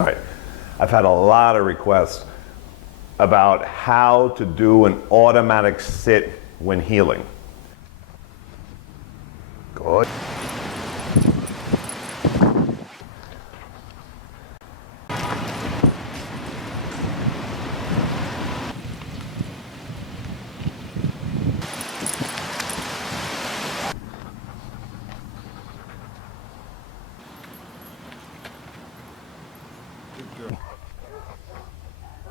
All right, I've had a lot of requests about how to do an automatic sit when healing. Good.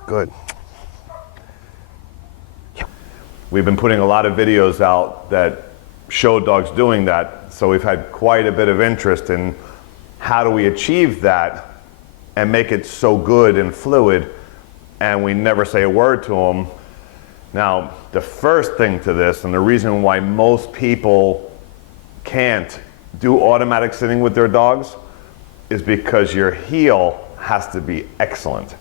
Good. We've been putting a lot of videos out that show dogs doing that, so we've had quite a bit of interest in how do we achieve that and make it so good and fluid, and we never say a word to them. Now, the first thing to this, and the reason why most people can't do automatic sitting with their dogs, is because your heel has to be excellent.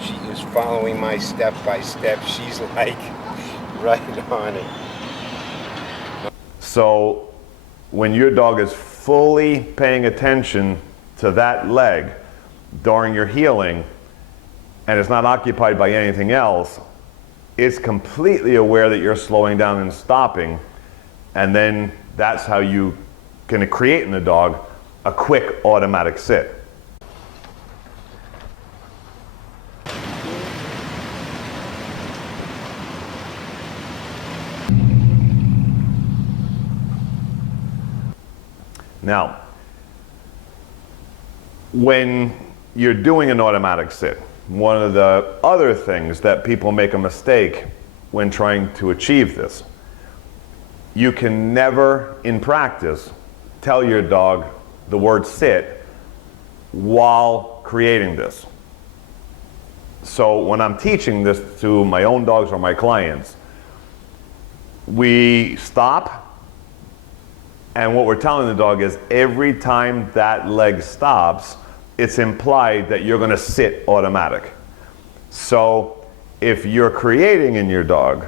She is following my step by step. She's like right on it. So when your dog is fully paying attention to that leg during your healing and is not occupied by anything else, it's completely aware that you're slowing down and stopping, and then that's how you can create in the dog a quick automatic sit. Now, when you're doing an automatic sit, one of the other things that people make a mistake when trying to achieve this, you can never, in practice, tell your dog the word sit while creating this. So when I'm teaching this to my own dogs or my clients, we stop. And what we're telling the dog is every time that leg stops, it's implied that you're going to sit automatic. So if you're creating in your dog,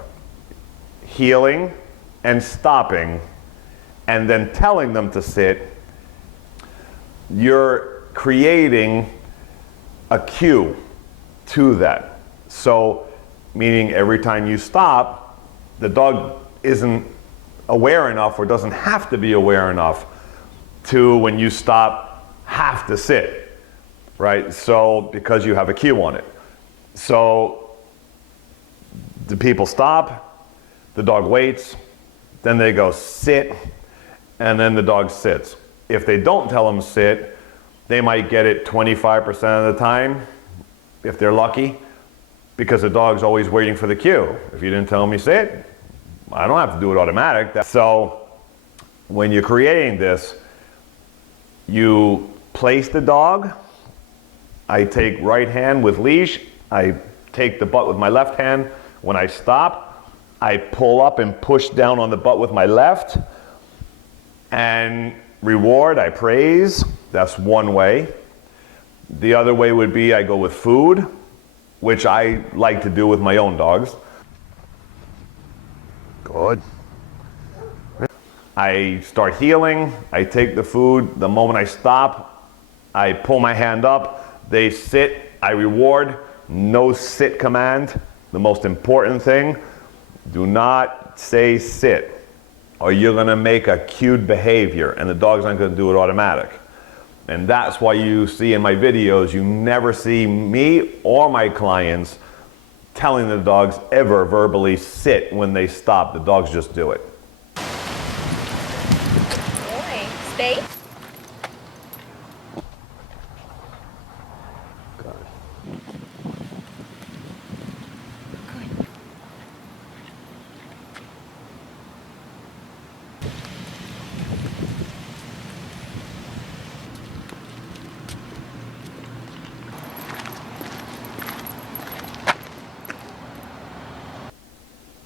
healing and stopping, and then telling them to sit, you're creating a cue to that. So meaning every time you stop, the dog isn't aware enough, or doesn't have to be aware enough to, when you stop, have to sit, right? So because you have a cue on it. So the people stop, the dog waits, then they go sit, and then the dog sits. If they don't tell them sit, they might get it 25% of the time, if they're lucky, because the dog's always waiting for the cue. If you didn't tell me sit, I don't have to do it automatic. So when you're creating this, you place the dog. I take right hand with leash. I take the butt with my left hand. When I stop, I pull up and push down on the butt with my left. And reward, I praise. That's one way. The other way would be I go with food, which I like to do with my own dogs. Good. I start healing, I take the food. The moment I stop, I pull my hand up, they sit, I reward. No sit command. The most important thing, do not say sit, or you're gonna make a cued behavior and the dog's not gonna do it automatic. And that's why you see in my videos, you never see me or my clients telling the dogs ever verbally sit when they stop. The dogs just do it. Boy, stay.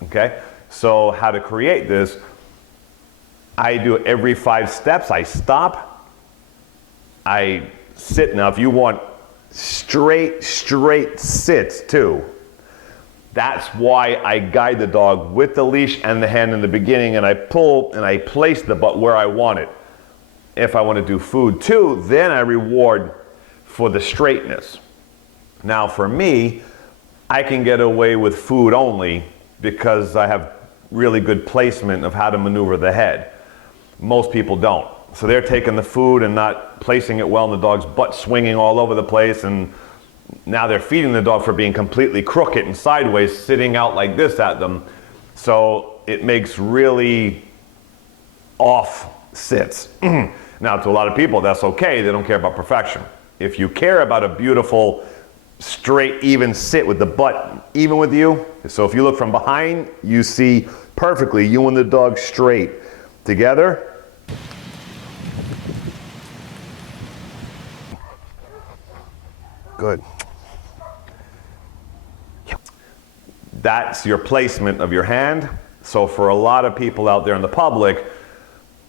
Okay, so how to create this, I do every 5 steps. I stop, I sit. Now if you want straight sits too, that's why I guide the dog with the leash and the hand in the beginning, and I pull and I place the butt where I want it. if I want to do food too, then I reward for the straightness. Now for me, I can get away with food only because I have really good placement of how to maneuver the head. Most people don't. So they're taking the food and not placing it well, and the dog's butt swinging all over the place, and now they're feeding the dog for being completely crooked and sideways, sitting out like this at them. So it makes really off sits. Now to a lot of people, that's okay. They don't care about perfection. If you care about a beautiful, straight, even sit with the butt even with you, so if you look from behind, you see perfectly you and the dog straight together. Good. That's your placement of your hand. So for a lot of people out there in the public,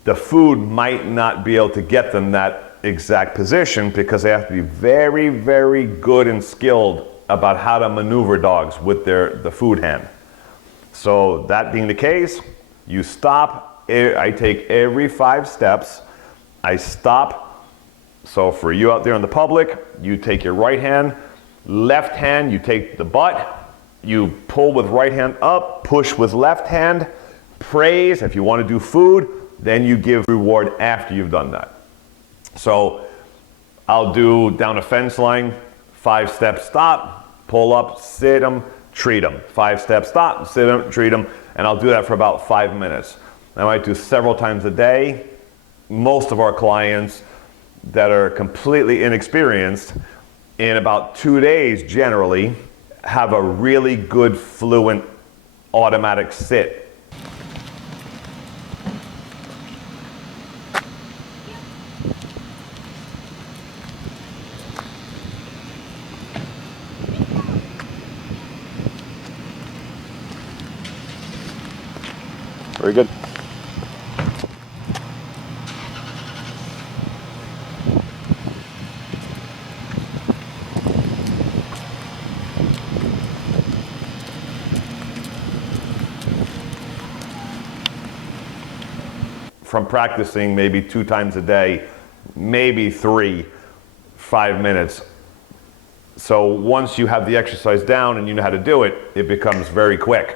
the food might not be able to get them that exact position because they have to be very, very good and skilled about how to maneuver dogs with the food hand. So that being the case, you stop. I take every 5 steps. I stop. So for you out there in the public, you take your right hand, left hand, you take the butt, you pull with right hand up, push with left hand, praise. If you want to do food, then you give reward after you've done that. So I'll do down a fence line, 5 steps, stop, pull up, sit them, treat them. 5 steps, stop, sit them, treat them, and I'll do that for about 5 minutes. I might do several times a day. Most of our clients that are completely inexperienced, in about 2 days generally, have a really good fluent automatic sit. Very good. From practicing maybe 2 times a day, maybe 3, 5 minutes. So once you have the exercise down and you know how to do it, it becomes very quick.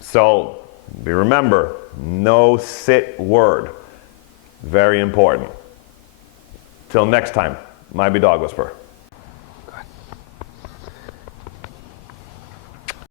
So remember, no sit word. Very important. Till next time, my Dog Whisperer.